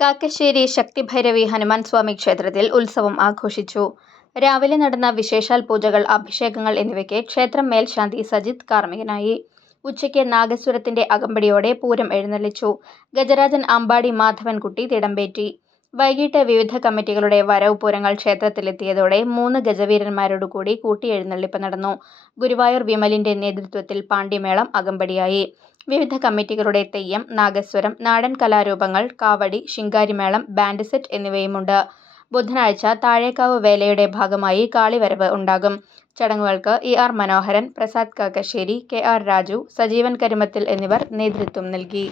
കാക്കശ്ശേരി ശക്തിഭൈരവി ഹനുമാൻ സ്വാമി ക്ഷേത്രത്തിൽ ഉത്സവം ആഘോഷിച്ചു. രാവിലെ നടന്ന വിശേഷാൽ പൂജകൾ, അഭിഷേകങ്ങൾ എന്നിവയ്ക്ക് ക്ഷേത്രം മേൽശാന്തി സജിത് കാർമ്മികനായി. ഉച്ചയ്ക്ക് നാഗസ്വരത്തിന്റെ അകമ്പടിയോടെ പൂരം എഴുന്നള്ളിച്ചു. ഗജരാജൻ അമ്പാടി മാധവൻകുട്ടി തിടമ്പേറ്റി. വൈകിട്ട് വിവിധ കമ്മിറ്റികളുടെ വരവ് പൂരങ്ങൾ ക്ഷേത്രത്തിലെത്തിയതോടെ 3 ഗജവീരന്മാരോടുകൂടി കൂട്ടിയെഴുന്നള്ളിപ്പ് നടന്നു. ഗുരുവായൂർ വിമലിന്റെ നേതൃത്വത്തിൽ പാണ്ഡ്യമേളം അകമ്പടിയായി. വിവിധ കമ്മിറ്റികളുടെ തെയ്യം, നാഗസ്വരം, നാടൻ കലാരൂപങ്ങൾ, കാവടി, ശിങ്കാരിമേളം, ബാൻഡ് സെറ്റ് എന്നിവയുമുണ്ട്. ബുധനാഴ്ച താഴേക്കാവ് വേലയുടെ ഭാഗമായി കാളിവരവ് ഉണ്ടാകും. ചടങ്ങുകൾക്ക് ER മനോഹരൻ, പ്രസാദ് കാക്കശ്ശേരി, KR രാജു, സജീവൻ കരുമത്തിൽ എന്നിവർ നേതൃത്വം നൽകി.